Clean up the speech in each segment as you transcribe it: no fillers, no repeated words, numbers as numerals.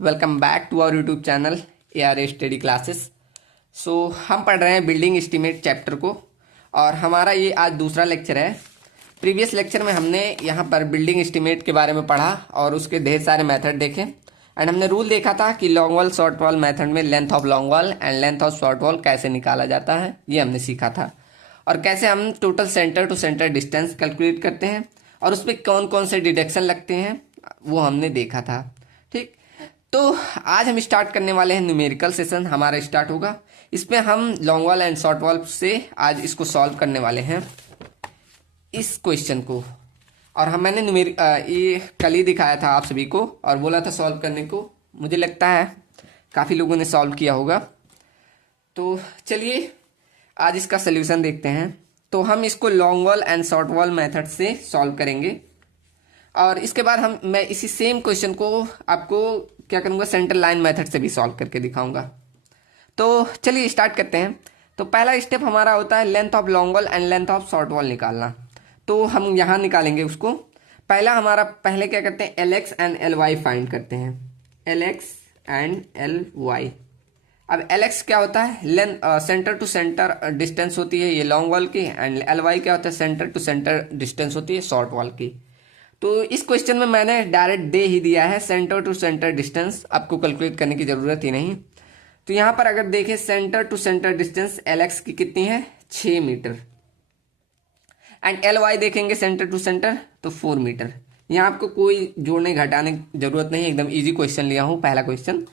Welcome back to our YouTube channel ARA study classes. हम पढ़ रहे हैं बिल्डिंग एस्टीमेट चैप्टर को और हमारा ये आज दूसरा लेक्चर है। प्रीवियस लेक्चर में हमने यहाँ पर बिल्डिंग एस्टीमेट के बारे में पढ़ा और उसके ढेर सारे मेथड देखे एंड हमने रूल देखा था कि long wall short wall method में length of long wall and length of short wall कैसे निकाला जाता है, ये हमने सीखा था। और कैसे हम total centre to centre distance calculate करते हैं और उसमें कौन कौन से डिडक्शन लगते हैं वो हमने देखा था। ठीक, तो आज हम स्टार्ट करने वाले हैं न्यूमेरिकल सेशन हमारा स्टार्ट होगा। इसमें हम long wall and short wall से आज इसको सॉल्व करने वाले हैं इस क्वेश्चन को। और मैंने ये कल ही दिखाया था आप सभी को और बोला था सॉल्व करने को। मुझे लगता है काफ़ी लोगों ने सॉल्व किया होगा। तो चलिए आज इसका सल्यूशन देखते हैं। तो हम इसको long wall and short wall method से सॉल्व करेंगे और इसके बाद मैं इसी सेम क्वेश्चन को आपको क्या करूँगा, सेंटर लाइन मेथड से भी सॉल्व करके दिखाऊंगा। तो चलिए स्टार्ट करते हैं। तो पहला स्टेप हमारा होता है length of long wall and length of short wall निकालना। तो हम यहाँ निकालेंगे उसको। पहले क्या करते हैं, LX एंड LY फाइंड करते हैं। LX and LY। अब LX क्या होता है, length centre to centre distance होती है ये लॉन्ग वॉल की, एंड LY क्या होता है, सेंटर टू सेंटर डिस्टेंस होती है शॉर्ट वॉल की। तो इस क्वेश्चन में मैंने डायरेक्ट दे ही दिया है सेंटर टू सेंटर डिस्टेंस, आपको कैलकुलेट करने की जरूरत ही नहीं। तो यहाँ पर अगर देखें centre to centre distance LX की कितनी है, 6 मीटर, एंड LY देखेंगे सेंटर टू सेंटर तो 4 मीटर। यहाँ आपको कोई जोड़ने घटाने की जरूरत नहीं, एकदम इजी क्वेश्चन लिया हूँ पहला क्वेश्चन।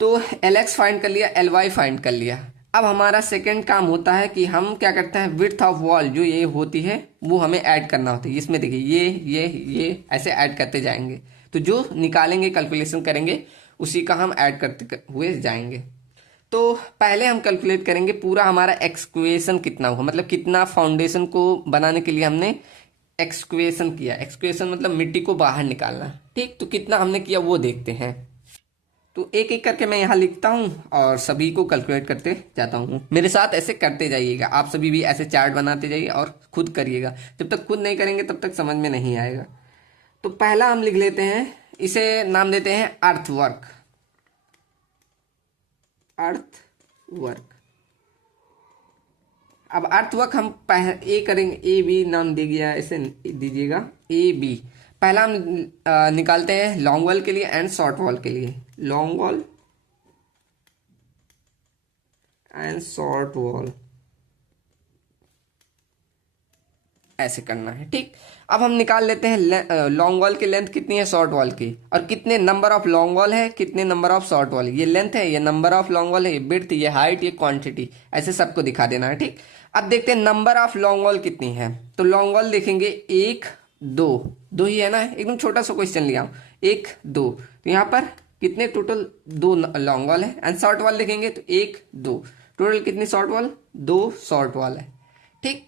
तो LX फाइंड कर लिया, LY फाइंड कर लिया। अब हमारा सेकंड काम होता है कि हम क्या करते हैं, विड्थ ऑफ वॉल जो ये होती है वो हमें ऐड करना होता है। इसमें देखिए ये ऐसे ऐड करते जाएंगे, तो जो निकालेंगे कैलकुलेशन करेंगे उसी का हम ऐड करते हुए जाएंगे। तो पहले हम कैलकुलेट करेंगे पूरा हमारा एक्सक्वेशन कितना हुआ, मतलब कितना फाउंडेशन को बनाने के लिए हमने एक्सक्वेशन किया। एक्सक्वेशन मतलब मिट्टी को बाहर निकालना। ठीक, तो कितना हमने किया वो देखते हैं। तो एक एक करके मैं यहाँ लिखता हूँ और सभी को कैलकुलेट करते जाता हूँ। मेरे साथ ऐसे करते जाइएगा, आप सभी भी ऐसे चार्ट बनाते जाइए और खुद करिएगा। जब तक खुद नहीं करेंगे तब तक समझ में नहीं आएगा। तो पहला हम लिख लेते हैं, इसे नाम देते हैं अर्थ वर्क। अर्थ वर्क। अब अर्थ वर्क हम ए करेंगे, AB नाम दे गया, ऐसे दीजिएगा AB। पहला हम निकालते हैं लॉन्ग वॉल के लिए एंड शॉर्ट वॉल के लिए। Long wall and short wall ऐसे करना है। ठीक, अब हम निकाल लेते हैं लॉन्ग वॉल की लेंथ कितनी है शॉर्ट वॉल की, और कितने नंबर ऑफ लॉन्ग वॉल है, कितने नंबर ऑफ शॉर्ट वॉल। ये लेंथ है, ये नंबर ऑफ लॉन्ग वॉल है, ये विड्थ, ये हाइट, ये क्वांटिटी, ऐसे सबको दिखा देना है। ठीक, अब देखते हैं नंबर ऑफ लॉन्ग वॉल कितनी है। तो लॉन्ग वॉल देखेंगे 1 2 ही है ना, एकदम छोटा सा क्वेश्चन लिया हूं, 1 2। तो यहाँ पर कितने टोटल 2 लॉन्ग वॉल है। एंड शॉर्ट वॉल देखेंगे तो 1 2, टोटल कितनी शॉर्ट वॉल, 2 शॉर्ट वॉल है। ठीक,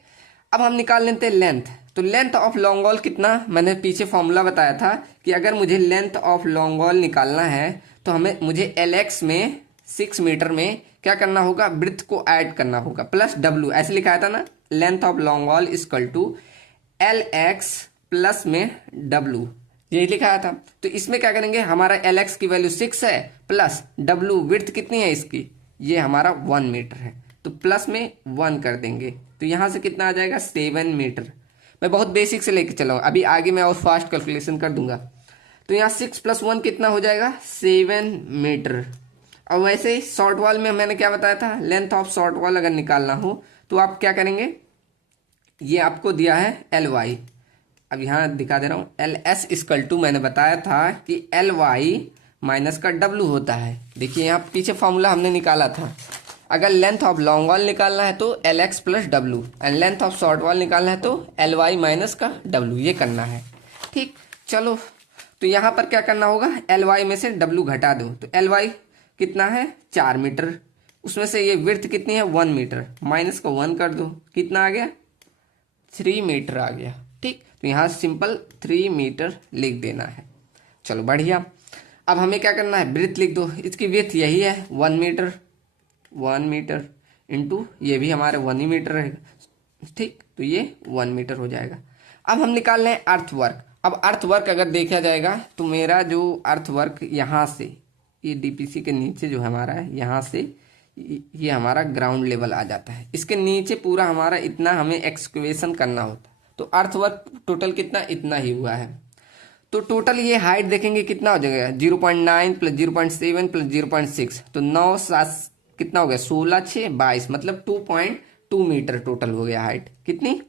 अब हम निकाल लेते हैं लेंथ। तो लेंथ ऑफ लॉन्ग वॉल कितना, मैंने पीछे फॉर्मूला बताया था कि अगर मुझे लेंथ ऑफ लॉन्ग वॉल निकालना है तो मुझे LX में 6 मीटर में क्या करना होगा, ब्रेड्थ को ऐड करना होगा प्लस W, ऐसे लिखाया था ना, length of long wall equal to LX plus में W, यही लिखाया था। तो इसमें क्या करेंगे, हमारा LX की वैल्यू 6 है प्लस W विड्थ कितनी है इसकी, ये हमारा 1 मीटर है, तो प्लस में 1 कर देंगे। तो यहां से कितना आ जाएगा, 7 मीटर। मैं बहुत बेसिक से लेके चला हूं, अभी आगे मैं और फास्ट कैलकुलेशन कर दूंगा। तो यहाँ 6 + 1 कितना हो जाएगा, 7 मीटर। अब वैसे ही शॉर्ट वॉल में मैंने क्या बताया था, लेंथ ऑफ शॉर्ट वॉल अगर निकालना हो तो आप क्या करेंगे, ये आपको दिया है LY, अब यहाँ दिखा दे रहा हूँ, LS इक्वल टू मैंने बताया था कि LY माइनस का W होता है। देखिए यहाँ पीछे फॉर्मूला हमने निकाला था, अगर लेंथ ऑफ लॉन्ग वॉल निकालना है तो LX plus W, and length of short wall निकालना है तो LY माइनस का W, ये करना है। ठीक, चलो तो यहाँ पर क्या करना होगा, LY में से W घटा दो, तो LY कितना है, 4 मीटर, उसमें से ये विड्थ कितनी है, 1 मीटर, माइनस का 1 कर दो, कितना आ गया, 3 मीटर आ गया। ठीक, तो यहाँ सिंपल 3 मीटर लिख देना है। चलो बढ़िया। अब हमें क्या करना है, ब्रेड्थ लिख दो, इसकी विड्थ यही है 1 मीटर, 1 मीटर इंटू ये भी हमारे 1 ही मीटर रहेगा। ठीक, तो ये 1 मीटर हो जाएगा। अब हम निकाल रहे हैं अर्थ वर्क। अब अर्थ वर्क अगर देखा जाएगा तो मेरा जो अर्थ वर्क यहाँ से, ये डीपीसी के नीचे जो हमारा है, यहाँ से ये हमारा ग्राउंड लेवल आ जाता है, इसके नीचे पूरा हमारा इतना हमें एक्सकवेशन करना होता है। तो अर्थ वर्क टोटल कितना, इतना ही हुआ है। तो टोटल ये हाइट देखेंगे कितना हो जाएगा, 0.9 प्लस 0.7 प्लस 0.6, तो 9 7 कितना हो गया, 16 6 22, मतलब 2.2 मीटर टोटल हो गया हाइट। कितनी,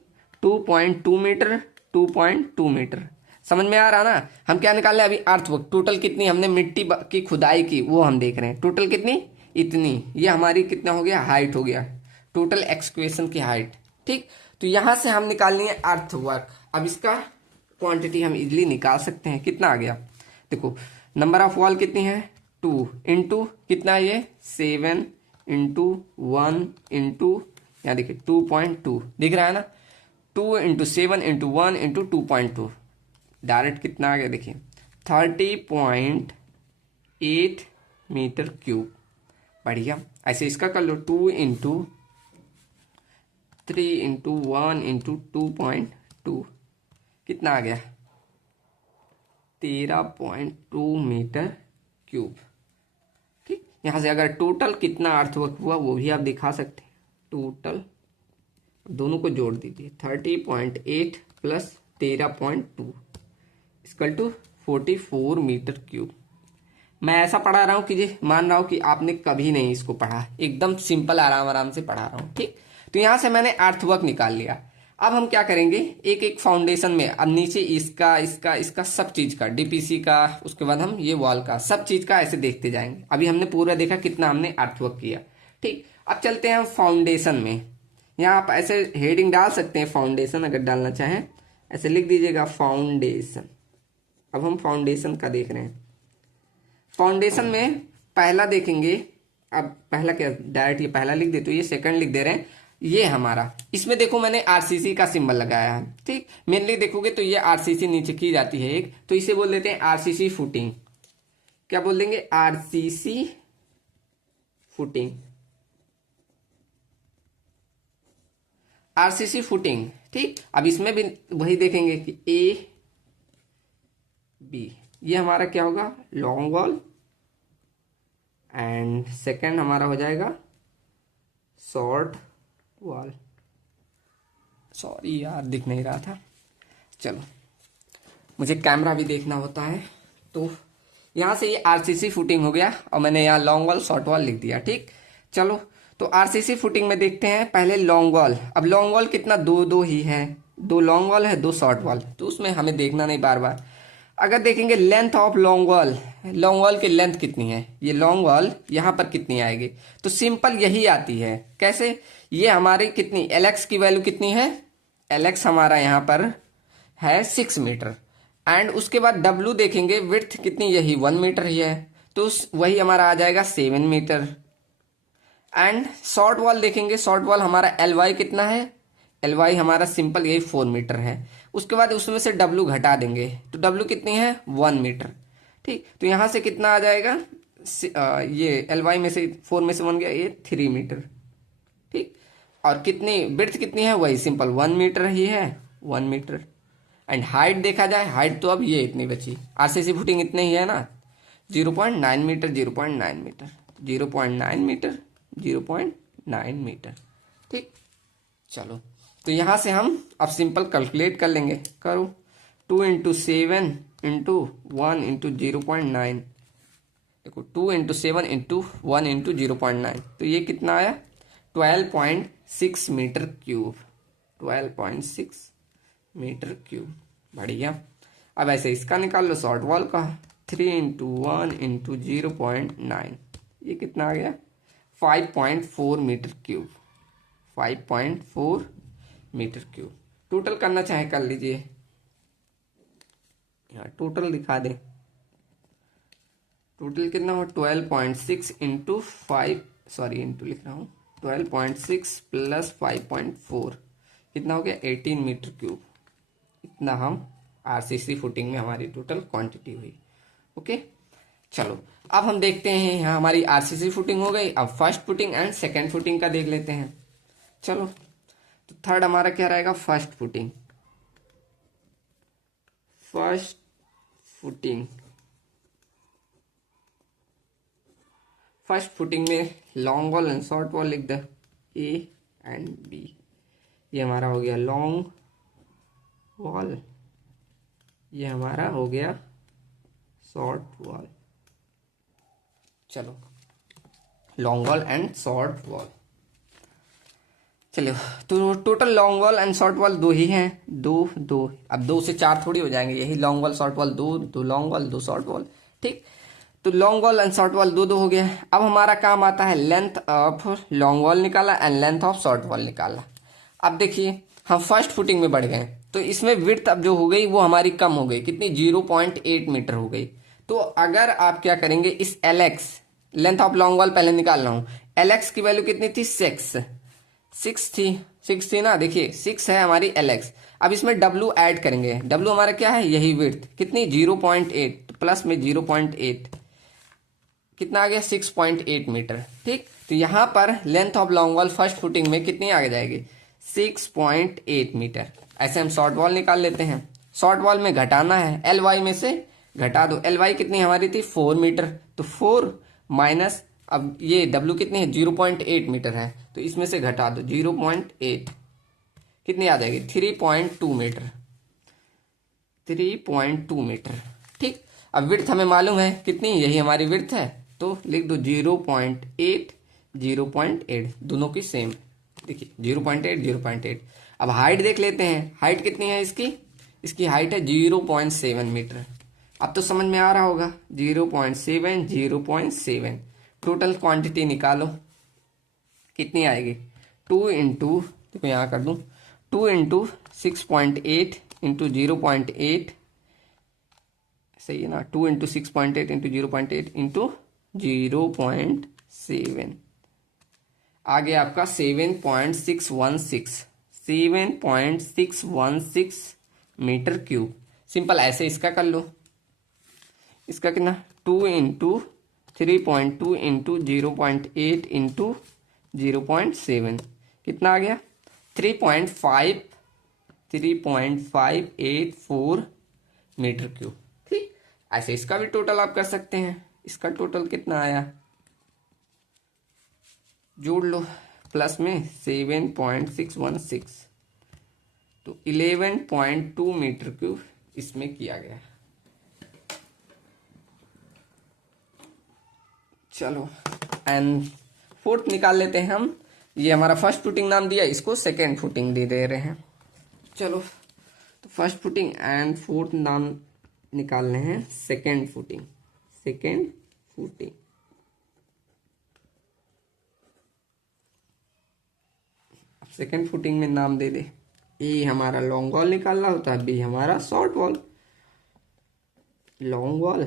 2.2 मीटर, 2.2 मीटर। समझ में आ रहा ना। हम क्या निकाल रहे हैं अभी, अर्थवर्क टोटल कितनी हमने मिट्टी की खुदाई की वो हम देख रहे हैं, टोटल कितनी, इतनी। ये हमारी कितना हो गया, हाइट हो गया, टोटल एक्सक्वेशन की हाइट। ठीक, तो यहां से हम निकालनी है अर्थवर्क। अब इसका क्वांटिटी हम इजीली निकाल सकते हैं। कितना आ गया, देखो नंबर ऑफ वॉल कितनी है, 2 इंटू कितना है ये, 7 इंटू 1 इंटू, यहाँ देखिए 2.2 दिख रहा है ना, 2 इंटू 7 इंटू 1 इंटू 2.2, डायरेक्ट कितना आ गया देखिए 30.8 मीटर क्यूब। बढ़िया, ऐसे इसका कर लो, 2 इंटू 3 इंटू 1 इंटू 2.2, कितना आ गया, 13.2 मीटर क्यूब। ठीक, यहां से अगर टोटल कितना अर्थवर्क हुआ वो भी आप दिखा सकते हैं। टोटल दोनों को जोड़ दीजिए, 30.8 plus 13.2 equal to 44 metre cube. मैं ऐसा पढ़ा रहा हूं कि जी मान रहा हूं कि आपने कभी नहीं इसको पढ़ा, एकदम सिंपल आराम आराम से पढ़ा रहा हूं। ठीक, तो यहां से मैंने अर्थवर्क निकाल लिया। अब हम क्या करेंगे, एक एक फाउंडेशन में, अब नीचे इसका इसका इसका सब चीज का, डीपीसी का, उसके बाद हम ये वॉल का, सब चीज का ऐसे देखते जाएंगे। अभी हमने पूरा देखा कितना हमने अर्थवर्क किया। ठीक, अब चलते हैं हम फाउंडेशन में। यहाँ आप ऐसे हेडिंग डाल सकते हैं, फाउंडेशन अगर डालना चाहें ऐसे लिख दीजिएगा फाउंडेशन। अब हम फाउंडेशन का देख रहे हैं। फाउंडेशन में पहला देखेंगे, अब पहला क्या, डायरेक्ट ये पहला लिख दे तो ये सेकंड लिख दे रहे हैं। ये हमारा, इसमें देखो मैंने आरसीसी का सिंबल लगाया है। ठीक, मेनली देखोगे तो ये आरसीसी नीचे की जाती है एक, तो इसे बोल देते हैं आरसीसी फुटिंग। क्या बोल देंगे, आरसीसी फुटिंग, आरसीसी फुटिंग। ठीक, अब इसमें भी वही देखेंगे कि ए बी, ये हमारा क्या होगा, लॉन्ग वॉल, एंड सेकंड हमारा हो जाएगा शॉर्ट वॉल। सॉरी यार दिख नहीं रहा था, चलो मुझे कैमरा भी देखना होता है। तो यहां से ये आरसीसी फुटिंग हो गया और मैंने यहाँ लॉन्ग वॉल शॉर्ट वॉल लिख दिया। ठीक, चलो तो आरसीसी फुटिंग में देखते हैं पहले लॉन्ग वॉल। अब लॉन्ग वॉल कितना, दो ही है, 2 लॉन्ग वॉल है 2 शॉर्ट वॉल, तो उसमें हमें देखना नहीं बार बार। अगर देखेंगे length of long wall, long wall की लेंथ कितनी है, ये लॉन्ग वॉल यहाँ पर कितनी आएगी, तो सिंपल यही आती है। कैसे, ये हमारी कितनी, एलएक्स की वैल्यू कितनी है, एलएक्स हमारा यहाँ पर है 6 मीटर, एंड उसके बाद डब्ल्यू देखेंगे, विड्थ कितनी, यही 1 मीटर ही है, तो वही हमारा आ जाएगा 7 मीटर। एंड शॉर्ट वॉल देखेंगे, शॉर्ट वॉल हमारा एल वाई कितना है, एल वाई हमारा सिंपल यही 4 मीटर है। उसके बाद उसमें से डब्ल्यू घटा देंगे तो डब्ल्यू कितनी है, 1 मीटर। ठीक, तो यहां से कितना आ जाएगा, ये एल वाई में से 4 में से 1 गया, ये 3 मीटर। ठीक, और कितनी विड्थ कितनी है, वही सिंपल 1 मीटर ही है, 1 मीटर। एंड हाइट देखा जाए, हाइट तो अब ये इतनी बची, आरसीसी फुटिंग इतने ही है ना, 0.9 मीटर, 0.9 मीटर, 0.9 मीटर, 0.9 मीटर। ठीक, चलो तो यहां से हम अब सिंपल कैलकुलेट कर लेंगे। करो, 2 इंटू 7 इंटू 1 इंटू 0.9, देखो 2 इंटू 7 इंटू 1 इंटू 0.9, तो ये कितना आया, 12.6 मीटर क्यूब, 12.6 मीटर क्यूब। बढ़िया, अब ऐसे इसका निकाल लो शॉर्ट वॉल का, 3 इंटू 1 इंटू 0.9, ये कितना आ गया, 5.4 metre cube, 5.4 metre cube. Total करना चाहे कर लीजिए, यहाँ टोटल दिखा दे, टोटल कितना हो, 12.6 इंटू 5, सॉरी इंटू लिख रहा हूँ, 12.6 प्लस 5.4 कितना हो गया, 18 मीटर क्यूब। इतना हम आरसीसी फुटिंग में हमारी टोटल क्वांटिटी हुई। ओके, चलो अब हम देखते हैं, यहाँ हमारी आरसीसी फुटिंग हो गई। अब first footing and second footing का देख लेते हैं। चलो, तो थर्ड हमारा क्या रहेगा, first footing. First footing, first footing में long wall and short wall लिख दे, ए एंड बी। ये हमारा हो गया लॉन्ग वॉल, ये हमारा हो गया शॉर्ट वॉल। चलो, long wall and short wall. चलो, तो total long wall and short wall दो ही हैं, दो दो। अब दो से चार थोड़ी हो जाएंगे, यही लॉन्ग वॉल शॉर्ट वॉल, दो दो लॉन्ग वॉल दो शॉर्ट वॉल। ठीक, तो long wall and short wall दो दो हो गया। अब हमारा काम आता है लेंथ ऑफ लॉन्ग वॉल निकाला and length of short wall निकाला। अब देखिए, हम फर्स्ट फुटिंग में बढ़ गए, तो इसमें विड्थ अब जो हो गई वो हमारी कम हो गई, कितनी, 0.8 मीटर हो गई। तो अगर आप क्या करेंगे, इस LX, length of long wall पहले निकाल रहा हूं, LX की वैल्यू कितनी थी, 6 थी ना, देखिए 6 है हमारी LX। अब इसमें W ऐड करेंगे, W हमारा क्या है, यही विड्थ, कितनी, 0.8, प्लस में 0.8, कितना आ गया, 6.8 मीटर। ठीक, तो यहां पर length of long wall first footing में कितनी आ जाएगी, 6.8 मीटर। ऐसे हम शॉर्ट वॉल निकाल लेते हैं। शॉर्ट वॉल में घटाना है, LY में से घटा दो, LY कितनी हमारी थी, 4 मीटर, तो 4 माइनस, अब ये W कितनी है, 0.8 मीटर है, तो इसमें से घटा दो 0.8, कितनी आ जाएगी, 3.2 मीटर, 3.2 मीटर। ठीक, अब विड्थ हमें मालूम है कितनी, यही हमारी विड्थ है, तो लिख दो 0.8, 0.8, दोनों की सेम, देखिए 0.8, 0.8। अब हाइट देख लेते हैं, हाइट कितनी है इसकी, इसकी हाइट है 0.7 मीटर। अब तो समझ में आ रहा होगा, 0.7, 0.7, टोटल क्वांटिटी निकालो, कितनी आएगी, 2 इंटू, देखो यहाँ कर दूं, 2 इंटू 6.8 इंटू 0.8, सही है ना, 2 इंटू 6.8 इंटू 0.8 इंटू 0.7, आ गया आपका 7.616, 7.616 मीटर क्यूब। सिंपल, ऐसे इसका कर लो, इसका कितना, 2 इंटू 3.2 इंटू 0.8 इंटू 0.7, कितना आ गया, 3.584 मीटर क्यूब। ठीक, ऐसे इसका भी टोटल आप कर सकते हैं। इसका टोटल कितना आया, जोड़ लो, प्लस में 7.616, तो 11.2 मीटर क्यूब इसमें किया गया। चलो, एंड फोर्थ निकाल लेते हैं हम। ये हमारा फर्स्ट फुटिंग नाम दिया, इसको सेकेंड फुटिंग दे रहे हैं। चलो, तो फर्स्ट फुटिंग एंड फोर्थ नाम निकालने हैं second footing, second footing. Second footing में नाम दे दे, ए हमारा लॉन्ग वॉल निकालना होता है, बी हमारा short wall, long wall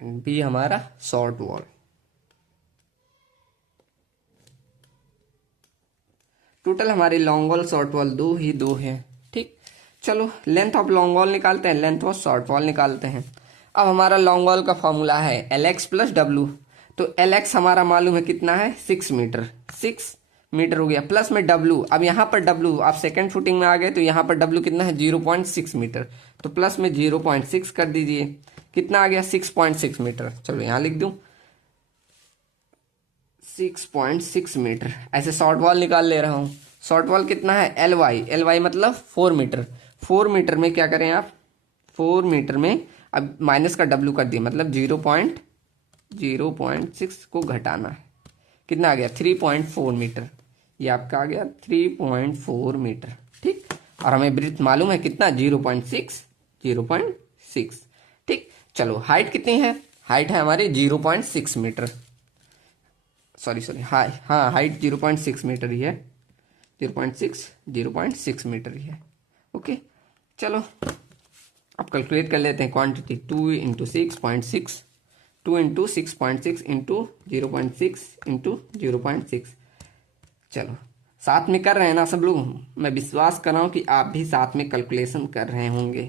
and B हमारा शॉर्ट वॉल। टोटल हमारे लॉन्ग वॉल शॉर्ट वॉल दो ही दो है। ठीक, चलो लेंथ ऑफ लॉन्ग वॉल निकालते हैं, लेंथ ऑफ शॉर्ट वॉल निकालते हैं। अब हमारा लॉन्ग वॉल का फॉर्मूला है LX प्लस W, तो LX हमारा मालूम है कितना है, 6 मीटर, 6 मीटर हो गया, प्लस में W, अब यहाँ पर W, आप सेकेंड फुटिंग में आ गए तो यहाँ पर W कितना है, 0.6 मीटर, तो प्लस में 0.6 कर दीजिए, कितना आ गया, 6.6 मीटर। चलो यहाँ लिख दूं 6.6 मीटर। ऐसे शॉर्ट वॉल निकाल ले रहा हूँ, शॉर्ट वॉल कितना है, LY मतलब 4 मीटर, 4 मीटर में क्या करें आप, 4 मीटर में अब माइनस का W कर दिया, मतलब 0.6 को घटाना है, कितना आ गया, 3.4 मीटर, ये आपका आ गया 3.4 मीटर। ठीक, और हमें ब्रीथ मालूम है कितना, 0.6। ठीक, चलो हाइट कितनी है, हाइट है हमारी 0.6 मीटर, सॉरी हाँ हाइट 0.6 मीटर ही है, 0.6 मीटर ही है। ओके, चलो अब कैलकुलेट कर लेते हैं quantity, 2 into 6.6, 2 into 6.6 into 0.6 into 0.6। चलो साथ में कर रहे हैं ना सब लोग, मैं विश्वास कर रहा हूँ कि आप भी साथ में कैलकुलेशन कर रहे होंगे,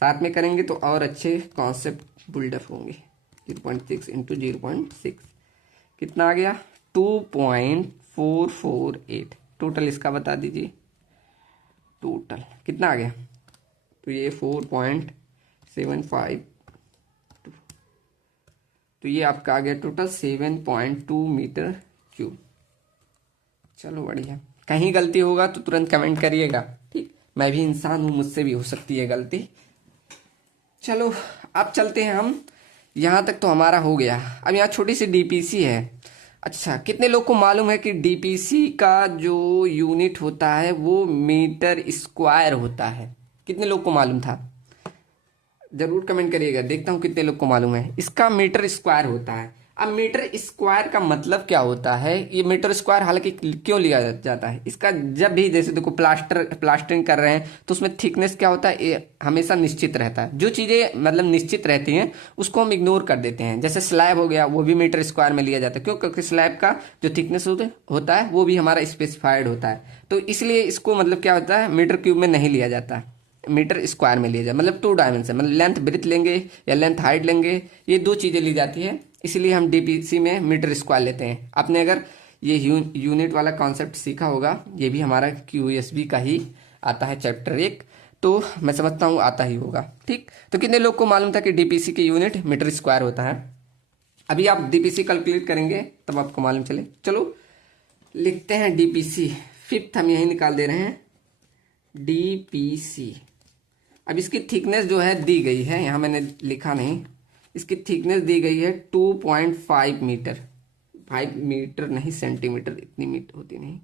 साथ में करेंगे तो और अच्छे कॉन्सेप्ट बिल्डअप होंगे। 0.6 इंटू 0.6 कितना आ गया, 2.448। टोटल इसका बता दीजिए, टोटल कितना आ गया, तो ये 4.75, तो ये आपका आ गया टोटल 7.2 मीटर क्यूब। चलो बढ़िया, कहीं गलती होगा तो तुरंत कमेंट करिएगा, ठीक। मैं भी इंसान हूँ, मुझसे भी हो सकती है गलती। चलो अब चलते हैं हम, यहाँ तक तो हमारा हो गया। अब यहाँ छोटी सी डीपीसी है। अच्छा, कितने लोग को मालूम है कि डीपीसी का जो यूनिट होता है वो मीटर स्क्वायर होता है? कितने लोग को मालूम था? जरूर कमेंट करिएगा, देखता हूँ कितने लोग को मालूम है। इसका मीटर स्क्वायर होता है। अब मीटर स्क्वायर का मतलब क्या होता है? ये मीटर स्क्वायर हालांकि क्यों लिया जाता है इसका, जब भी जैसे देखो प्लास्टरिंग कर रहे हैं तो उसमें थिकनेस क्या होता है, ये हमेशा निश्चित रहता है। जो चीज़ें मतलब निश्चित रहती हैं उसको हम इग्नोर कर देते हैं। जैसे स्लैब हो गया, वो भी मीटर स्क्वायर में लिया जाता है। क्यों? क्योंकि स्लैब का जो थिकनेस होता है वो भी हमारा स्पेसिफाइड होता है, तो इसलिए इसको मतलब क्या होता है, मीटर क्यूब में नहीं लिया जाता, मीटर स्क्वायर में लिया जाए। मतलब 2 डायमेंशन, मतलब लेंथ ब्रेथ लेंगे या लेंथ हाइट लेंगे, ये 2 चीज़ें ली जाती है, इसलिए हम डीपीसी में मीटर स्क्वायर लेते हैं। आपने अगर ये यूनिट वाला कॉन्सेप्ट सीखा होगा, ये भी हमारा क्यूएसबी का ही आता है चैप्टर 1, तो मैं समझता हूँ आता ही होगा, ठीक। तो कितने लोग को मालूम था कि डीपीसी की यूनिट मीटर स्क्वायर होता है? अभी आप डीपीसी कैलकुलेट करेंगे तब आपको मालूम चले। चलो लिखते हैं डीपीसी, फिफ्थ हम यही निकाल दे रहे हैं, डीपीसी। अब इसकी थिकनेस जो है दी गई है, यहाँ मैंने लिखा नहीं, इसकी थिकनेस दी गई है 2.5 मीटर, 5 मीटर नहीं सेंटीमीटर, इतनी मीटर होती नहीं,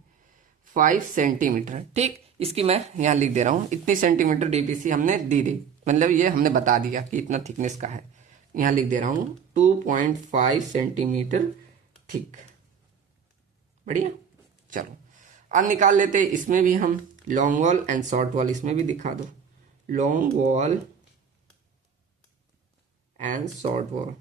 5 सेंटीमीटर, ठीक। इसकी मैं यहाँ लिख दे रहा हूँ, इतनी सेंटीमीटर डीपीसी हमने दी, मतलब ये हमने बता दिया कि इतना थिकनेस का है। यहाँ लिख दे रहा हूँ 2.5 सेंटीमीटर थिक। बढ़िया। चलो अब निकाल लेते, इसमें भी हम long wall and short wall, इसमें भी दिखा दो, long wall and short wall.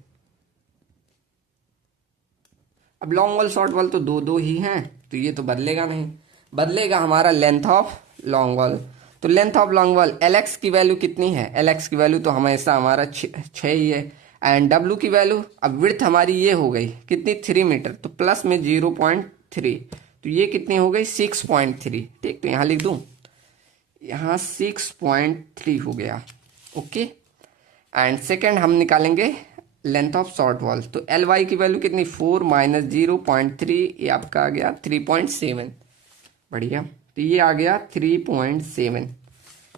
अब लॉन्ग वॉल शॉर्ट वॉल तो दो ही हैं, तो ये तो बदलेगा नहीं, बदलेगा हमारा लेंथ ऑफ लॉन्ग वॉल। तो length of long wall, LX की वैल्यू कितनी है? एलएक्स की वैल्यू तो हमेशा हमारा 6 ही है। एंड डब्ल्यू की वैल्यू, अब विड्थ हमारी ये हो गई कितनी, 3 मीटर, तो प्लस में 0.3, तो ये कितनी हो गई, 6.3, ठीक। तो यहाँ लिख दूं, यहाँ 6.3 हो गया, ओके। एंड सेकेंड हम निकालेंगे लेंथ ऑफ शॉर्ट वॉल, तो एल वाई की वैल्यू कितनी, 4 माइनस 0.3, ये आपका आ गया 3.7। बढ़िया, तो ये आ गया 3.7।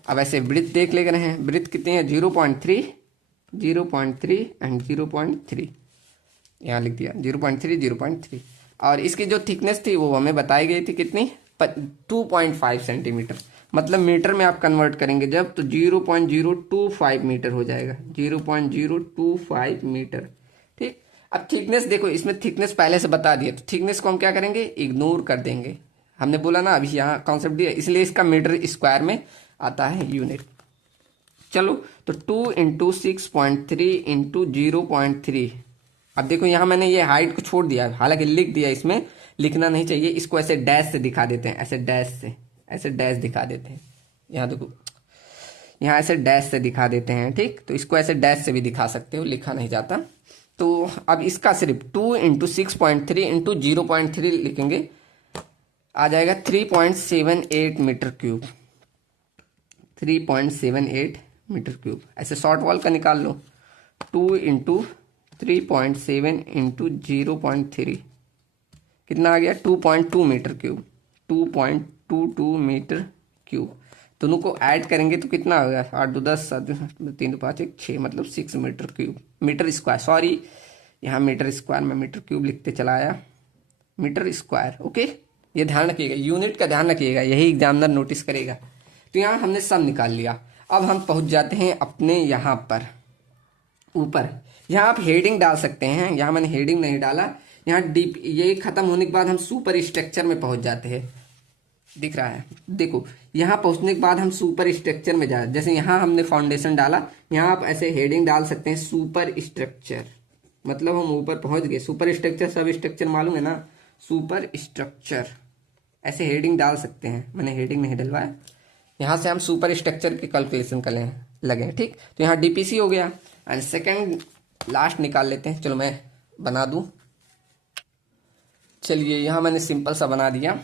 अब ऐसे ब्रिथ देख ले रहे हैं, ब्रिथ कितनी है, 0.3, 0.3 एंड 0.3, यहाँ लिख दिया 0.3, 0.3। और इसकी जो थिकनेस थी वो हमें बताई गई थी कितनी, 2.5 सेंटीमीटर। मतलब मीटर में आप कन्वर्ट करेंगे जब, तो 0.025 मीटर हो जाएगा, 0.025 मीटर, ठीक। अब थिकनेस देखो, इसमें थिकनेस पहले से बता दिया, तो थिकनेस को हम क्या करेंगे, इग्नोर कर देंगे। हमने बोला ना अभी यहाँ कॉन्सेप्ट दिया, इसलिए इसका मीटर स्क्वायर में आता है यूनिट। चलो तो 2 इंटू 6.3 इंटू 0.3। अब देखो यहाँ मैंने ये हाइट को छोड़ दिया, हालांकि लिख दिया, इसमें लिखना नहीं चाहिए, इसको ऐसे डैश से दिखा देते हैं, ऐसे डैश से, ऐसे डैश दिखा देते हैं। यहाँ देखो, यहाँ ऐसे डैश से दिखा देते हैं, ठीक। तो इसको ऐसे डैश से भी दिखा सकते हो, लिखा नहीं जाता। तो अब इसका सिर्फ 2 इंटू 6.3 इंटू 0.3 लिखेंगे, आ जाएगा 3.78 मीटर क्यूब, 3.78 मीटर क्यूब। ऐसे शॉर्ट वॉल का निकाल लो, 2 इंटू 3.7 इंटू 0.3, कितना आ गया, 2.2 मीटर क्यूब, 2.22 मीटर क्यूब। दोनों को ऐड करेंगे तो कितना होगा, 8 2 10 7 3 2 5 1 6, मतलब 6 metre cube, metre square, sorry यहाँ मीटर स्क्वायर में मीटर क्यूब लिखते चला आया, मीटर स्क्वायर, ओके। ये ध्यान रखिएगा, यूनिट का ध्यान रखिएगा, यही एग्जामिनर नोटिस करेगा। तो यहाँ हमने सब निकाल लिया। अब हम पहुंच जाते हैं अपने यहाँ पर ऊपर, यहाँ आप हेडिंग डाल सकते हैं, यहाँ मैंने हेडिंग नहीं डाला। यहाँ डीप, ये खत्म होने के बाद हम सुपर स्ट्रक्चर में पहुंच जाते हैं, दिख रहा है, देखो यहाँ पहुंचने के बाद हम सुपर स्ट्रक्चर में जा, जैसे यहाँ हमने फाउंडेशन डाला, यहाँ आप ऐसे हेडिंग डाल सकते हैं सुपर स्ट्रक्चर, मतलब हम ऊपर पहुंच गए। सुपर स्ट्रक्चर सब स्ट्रक्चर मालूम है ना, सुपर स्ट्रक्चर, ऐसे हेडिंग डाल सकते हैं, मैंने हेडिंग नहीं डलवाया। यहाँ से हम सुपर स्ट्रक्चर की कैलकुलेशन कर लगे, ठीक। तो यहाँ डीपीसी हो गया। एंड सेकंड लास्ट निकाल लेते हैं, चलो मैं बना दूं, चलिए यहाँ मैंने सिंपल सा बना दिया।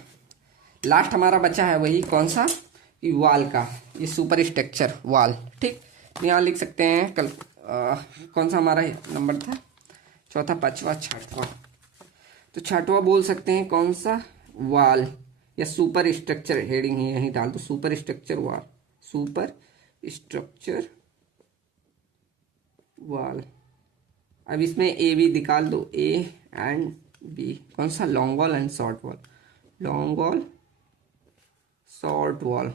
लास्ट हमारा बचा है वही कौन सा, वॉल का, ये सुपर स्ट्रक्चर वॉल। ठीक, तो यहाँ लिख सकते हैं कौन सा हमारा नंबर था, चौथा, पांचवा, छठवां। तो छठवां बोल सकते हैं कौन सा, वॉल या सुपर स्ट्रक्चर। हेडिंग ही यहीं डाल दो, super structure wall, super structure wall. अब इसमें ए बी निकाल दो, ए एंड बी। कौन सा, long wall and short wall, long wall, short wall.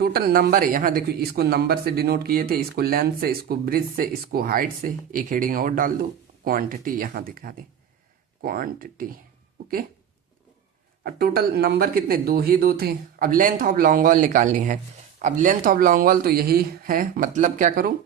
Total number है, यहाँ देखो इसको नंबर से डिनोट किए थे, इसको लेंथ से, इसको ब्रिज से, इसको हाइट से। एक हेडिंग और डाल दो, क्वांटिटी यहाँ दिखा दे, क्वांटिटी। ओके, अब टोटल नंबर कितने, दो ही दो थे। अब लेंथ ऑफ लॉन्ग वॉल निकालनी है। अब लेंथ ऑफ लॉन्ग वॉल तो यही है, मतलब क्या करूँ,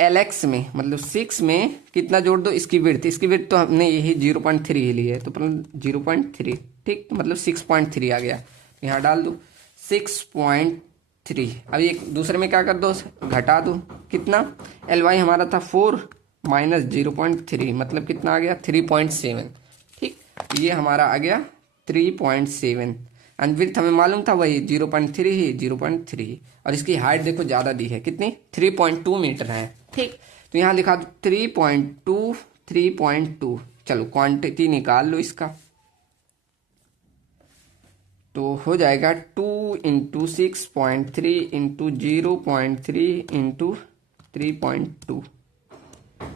LX में, मतलब 6 में कितना जोड़ दो, इसकी विड्थ तो हमने यही 0.3 ही ली है, तो 0.3। ठीक, तो मतलब 6.3 आ गया, यहाँ डाल दो 6.3। अब एक दूसरे में क्या कर दो, घटा दो, कितना, LY हमारा था 4 माइनस 0.3, मतलब कितना आ गया, 3.7। ठीक, ये हमारा आ गया 3.7। एंड विड्थ हमें मालूम था वही 0.3 ही, 0.3। और इसकी हाइट देखो ज़्यादा दी है, कितनी, 3.2 मीटर है। ठीक, तो यहाँ लिखा दो 3.2, 3.2। चलो क्वांटिटी निकाल लो इसका, तो हो जाएगा 2 इंटू 6.3 इंटू 0.3 इंटू 3.2,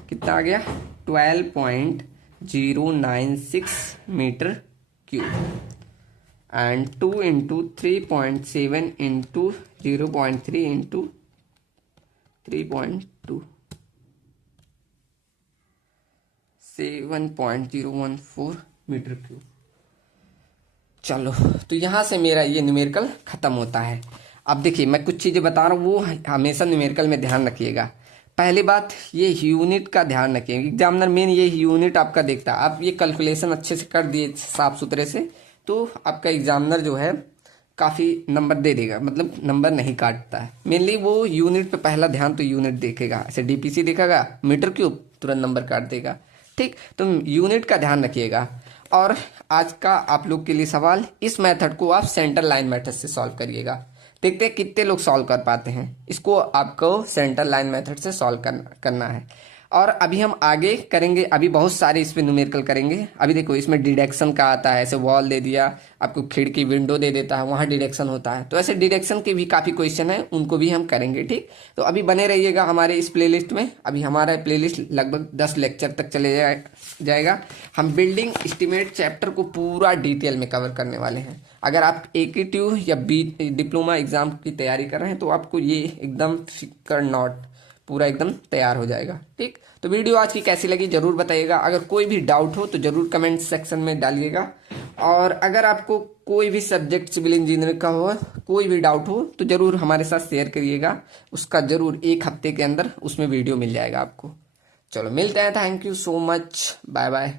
कितना आ गया, 12.096 metre cube. And 2 into 3.7 into 0.3 into 3.2, 7.014 metre cube. चलो, तो यहाँ से मेरा ये न्यूमेरिकल खत्म होता है। अब देखिए मैं कुछ चीज़ें बता रहा हूँ, वो हमेशा न्यूमेरिकल में ध्यान रखिएगा। पहली बात, ये यूनिट का ध्यान रखिएगा, एग्जामिनर मेन ये यूनिट आपका देखता है। आप ये कैलकुलेशन अच्छे से कर दिए साफ सुथरे से, तो आपका एग्जामिनर जो है काफ़ी नंबर दे देगा, मतलब नंबर नहीं काटता है। मेनली वो यूनिट पे पहला ध्यान तो यूनिट देखेगा, ऐसे DPC देखेगा, मीटर क्यूब, तुरंत नंबर काट देगा। ठीक, तो यूनिट का ध्यान रखिएगा। और आज का आप लोग के लिए सवाल, इस मेथड को आप सेंटर लाइन मेथड से सॉल्व करिएगा। देखते हैं कितने लोग सॉल्व कर पाते हैं। इसको आपको सेंटर लाइन मेथड से सॉल्व करना है। और अभी हम आगे करेंगे, अभी बहुत सारे इस पे न्यूमेरिकल करेंगे। अभी देखो इसमें डिडक्शन का आता है, ऐसे वॉल दे दिया आपको, खिड़की विंडो दे देता है, वहाँ डिडक्शन होता है। तो ऐसे डिडक्शन के भी काफ़ी क्वेश्चन है, उनको भी हम करेंगे। ठीक, तो अभी बने रहिएगा हमारे इस प्लेलिस्ट में। अभी हमारा प्लेलिस्ट लगभग 10 लेक्चर तक चले जाएगा। हम बिल्डिंग एस्टीमेट चैप्टर को पूरा डिटेल में कवर करने वाले हैं। अगर आप AKTU या डिप्लोमा एग्जाम की तैयारी कर रहे हैं तो आपको ये एकदम फिकर नॉट पूरा एकदम तैयार हो जाएगा। ठीक, तो वीडियो आज की कैसी लगी जरूर बताइएगा। अगर कोई भी डाउट हो तो जरूर कमेंट सेक्शन में डालिएगा। और अगर आपको कोई भी सब्जेक्ट सिविल इंजीनियरिंग का हो, कोई भी डाउट हो तो जरूर हमारे साथ शेयर करिएगा। उसका जरूर 1 हफ्ते के अंदर उसमें वीडियो मिल जाएगा आपको। चलो मिलते हैं, thank you so much, bye bye.